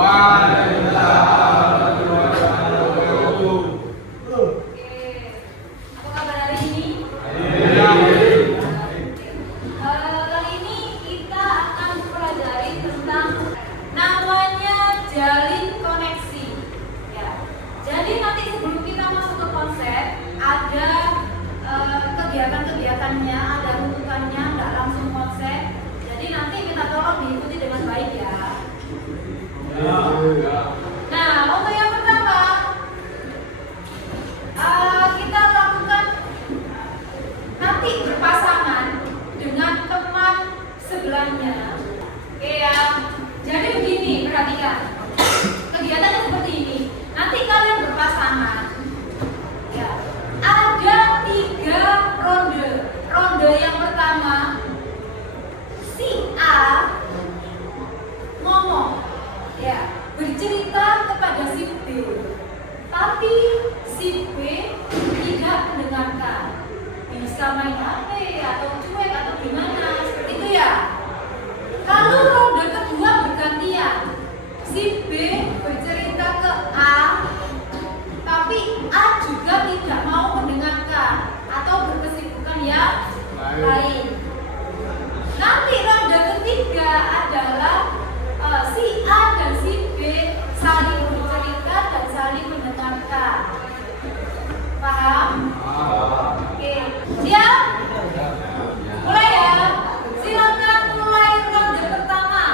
Waalaikumsalam. Oke, apa kabar hari ini? Kali ini kita akan mempelajari tentang namanya jalin koneksi. Ya, jadi nanti sebelum kita masuk ke konsep, ada kegiatan-kegiatannya, ada runtutannya, nggak langsung konsep. Jadi nanti minta tolong diikuti dengan baik ya. Nah, untuk yang pertama, kita lakukan nanti berpasangan dengan teman sebelahnya. Oke ya. Jadi begini, perhatikan. Kegiatannya seperti ini. Nanti kalian berpasangan. Ya. Ada 3 ronde. Ronde yang pertama, si A ngomong, ya, bercerita kepada si B, tapi si B tidak mendengarkan, bisa main HP atau cuek atau gimana, seperti itu ya. Kalau ronde kedua bergantian, si B bercerita ke A, tapi A juga tidak mau mendengarkan atau berkesibukan yang lain. Nanti ronde ketiga adalah si A dan si B saling bercerita dan saling mendengarkan. Paham? Oke. Siap? Mulai ya. Silakan mulai ronde pertama.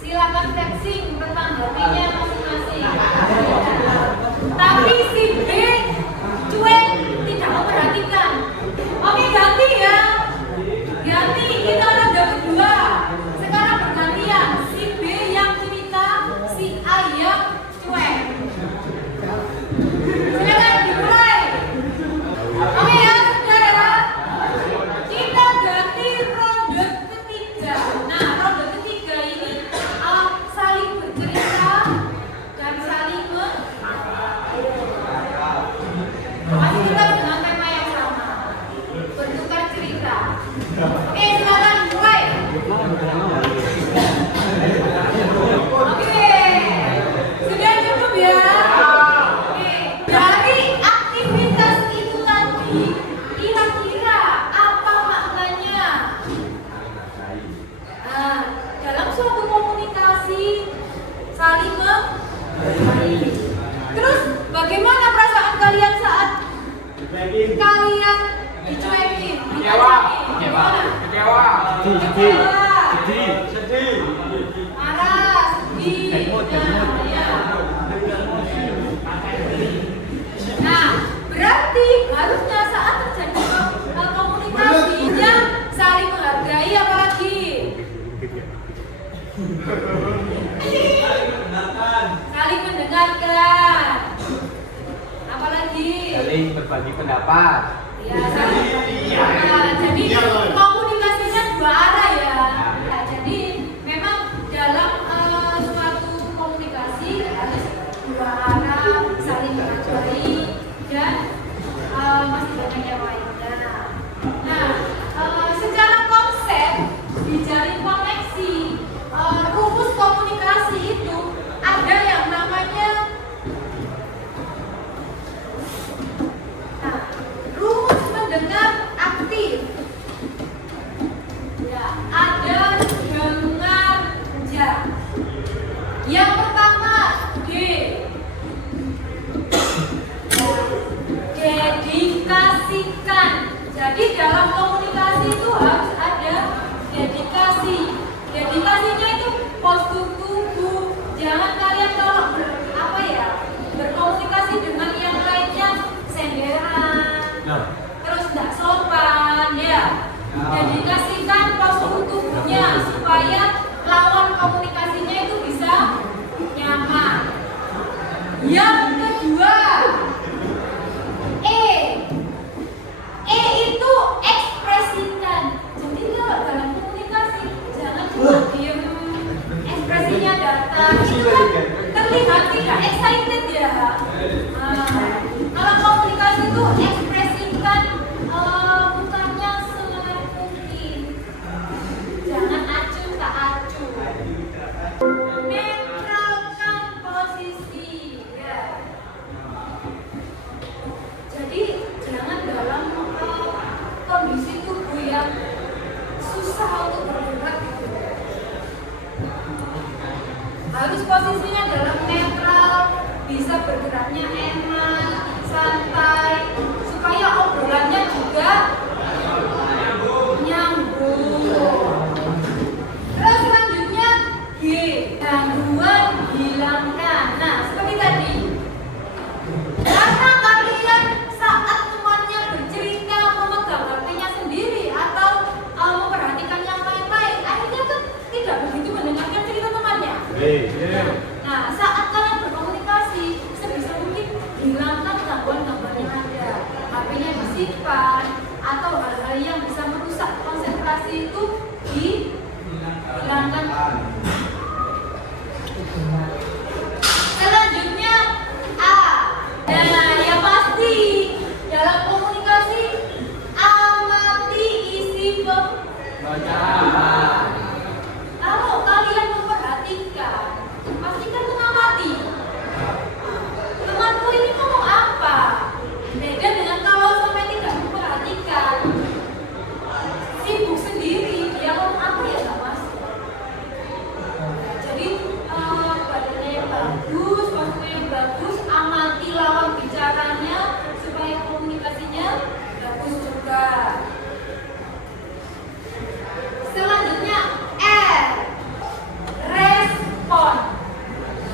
Silakan flexing bertanggapinya masing-masing. Tapi si B cuek, tidak memperhatikan. Oke, ganti ya. Ganti, kita ronde kedua. Sekarang bergantian, si B yang cerita, si A yang cuek. Silakan dimulai. Oke ya, saudara. Kita ganti ronde ketiga. Nah, ronde ketiga ini saling bercerita dan saling masih kita dengan tema yang sama, bertukar cerita. Oke, silakan mulai. Oke, sudah cukup ya. Oke, dari aktivitas itu tadi, kira-kira apa maknanya? Nah, dalam suatu komunikasi saling menghargai. Terus bagaimana perasaan kalian saat kalian dicuekin? Kecewa. Gimana? Kecewa. Sedih. Marah, sedih. Nah, berarti harusnya saat terjadi komunikasinya saling menghargai, apalagi saling mendengarkan, apalagi Saling berbagi pendapat. ya, saling jadi komunikasinya 2 arah ya. Nah, jadi memang dalam suatu komunikasi harus 2 arah, saling menghargai dan masih banyak yang lainnya. Nah, secara konsep di jalin koneksi, rumus komunikasi itu ada yang namanya rumus mendengar aktif. Ya, ada dengar ja. Yang pertama D. Dedikasikan. Jadi dalam komunikasi itu harus ada dedikasi. Dedikasinya itu postur tubuh. Jangan kalian kalau berkomunikasi dengan yang lainnya senderan, terus tidak sopan ya. Dedikasikan postur tubuhnya supaya lawan komunikasinya itu bisa nyaman. Yang kedua, E itu ekspresikan. Jadi kalau dalam komunikasi jangan cuma diem, ekspresinya datar. Itu kan terlihat tidak excited ya. Kalau komunikasi itu ekspresikan mukanya semenarik mungkin. Jangan acuh tak acuh. bergeraknya enak, santai, supaya obrolannya juga nyambung. Terus selanjutnya G, gangguan hilangkan. Nah, seperti tadi, karena kalian saat temannya bercerita memegang HP-nya sendiri atau memperhatikan yang lain-lain, akhirnya kan tidak begitu mendengarkan cerita temannya. Nah, saat kalian berkomunikasi, sebisa mungkin hilangkan gangguan-gangguan yang ada. HP-nya disimpan atau hal-hal yang bisa merusak konsentrasi itu dihilangkan. Selanjutnya A. Nah, ya pasti dalam komunikasi amati isi Bacaan. Kalau kalian memperhatikan, pastikan mengamati. Temanku ini ngomong apa? Beda dengan kalau sampai tidak memperhatikan, sibuk sendiri, dia ngomong apa ya nggak masuk. Jadi badannya yang bagus, maksudnya yang bagus, amati lawan bicaranya supaya komunikasinya bagus juga. Selanjutnya R, respon.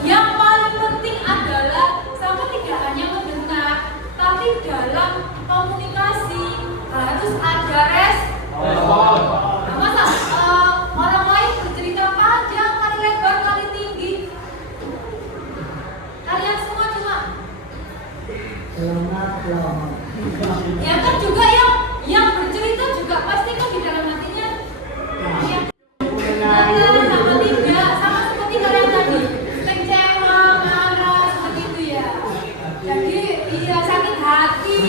Yang paling penting adalah sama tidak hanya mendengar, tapi dalam komunikasi harus ada Respon. Nah, masa orang lain bercerita panjang, kali lebar, kali tinggi, kalian semua cuma ya kan juga yang bercerita juga pasti kan di dalam hatinya ya, sama tidak, sama seperti kalian tadi, kecewa, marah, seperti itu ya. Jadi iya sakit hati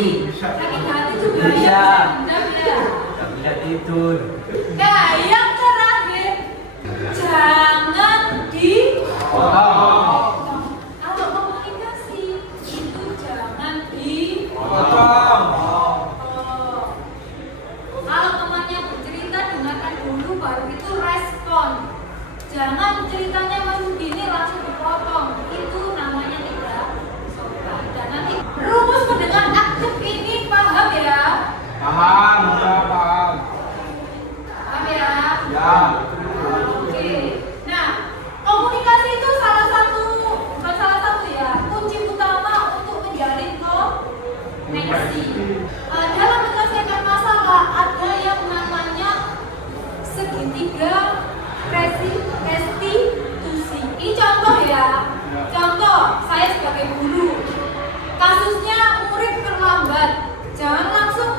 juga ya, Iya. benar ya. Tak bisa tidur. Nah, yang terakhir, jangan Potong. kalau komunikasi itu jangan Potong. Kalau temannya bercerita, dengarkan dulu, baru itu respon. Jangan ceritanya masih gini langsung dipotong. Itu namanya tidak sopan. Dan nanti rumus mendengar aktif ini paham ya? Paham, sudah paham. Paham ya? Ya. Oke. Nah, komunikasi itu bukan salah satu ya, kunci utama untuk menjalin koneksi. Dalam menyelesaikan masalah ada yang namanya segitiga restitusi. Ini contoh ya. Contoh, saya sebagai guru. Kasusnya murid terlambat. Jangan langsung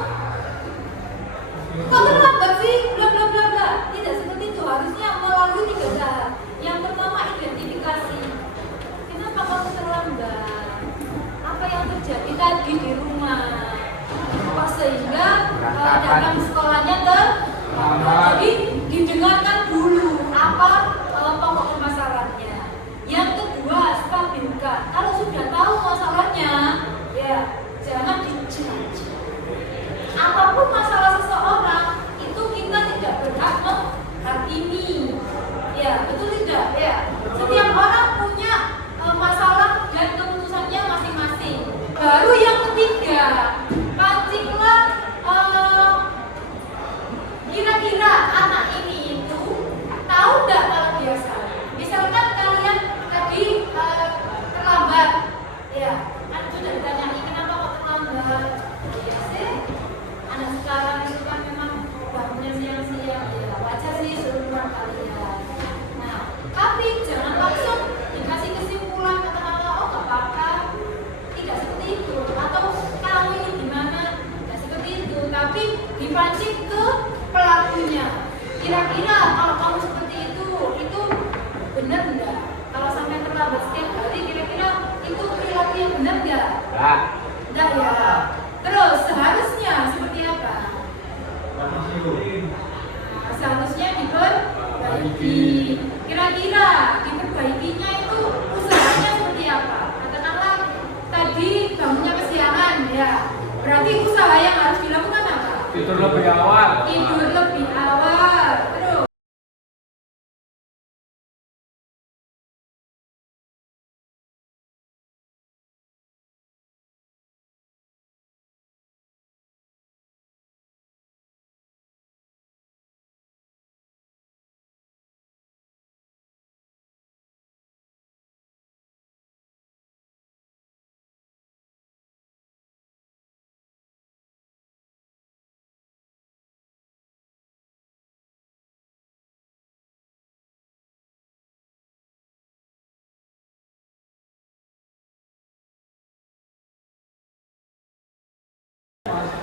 kok terlambat sih, bla bla bla bla. Tidak seperti itu, harusnya melalui 3 tahap. Yang pertama identifikasi. Kenapa kamu terlambat? Apa yang terjadi tadi di rumah? Kok sehingga datang sekolahnya terlambat? Jadi didengarkan dulu apa pokok permasalahannya. Yang kedua, stabilkan. Kalau sudah tahu masalahnya, ya jangan dijudge. Apapun masalah seseorang itu kita tidak berhak menghakimi. Ya, betul tidak? Ya. Setiap orang punya masalah dan keputusannya masing-masing. Baru yang ketiga, pancinglah kira-kira anak ini itu tahu nggak kalau dia salah. Misalkan kalian tadi terlambat, ya, kan sudah ditanyai kenapa kok terlambat. Ya sih, anak sekarang itu kan memang bangunnya siang-siang, ya wajar sih seumuran kalian. Nah, tapi jangan langsung dikasih kesimpulan kata-kata oh nggak apa-apa, tidak seperti itu. Atau kamu ini gimana? Tidak seperti itu. Tapi dipancing ke pelakunya. Kira-kira kalau kamu seperti itu benar nggak? Kalau sampai terlambat setiap hari, kira-kira itu perilaku yang benar nggak? Enggak ya. Terus seharusnya seperti apa? Seharusnya diperbaiki. Kira-kira diperbaikinya itu usahanya seperti apa? Katakanlah tadi bangunnya kesiangan ya. Berarti usaha yang harus dilakukan apa? Tidur lebih awal. Tidur lebih awal. Terus Paham.